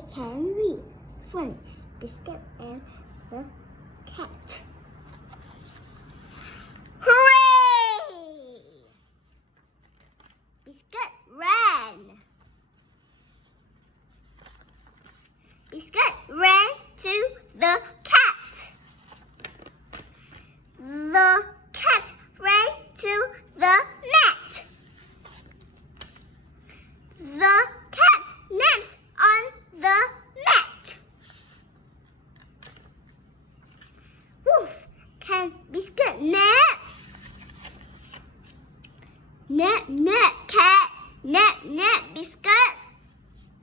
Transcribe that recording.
I can read. Phonics, Biscuit, and the cat. Hooray! Biscuit ran. Biscuit ran to the cat. The cat ran to the net. The cat napped on the mat. Woof! Can Biscuit nap?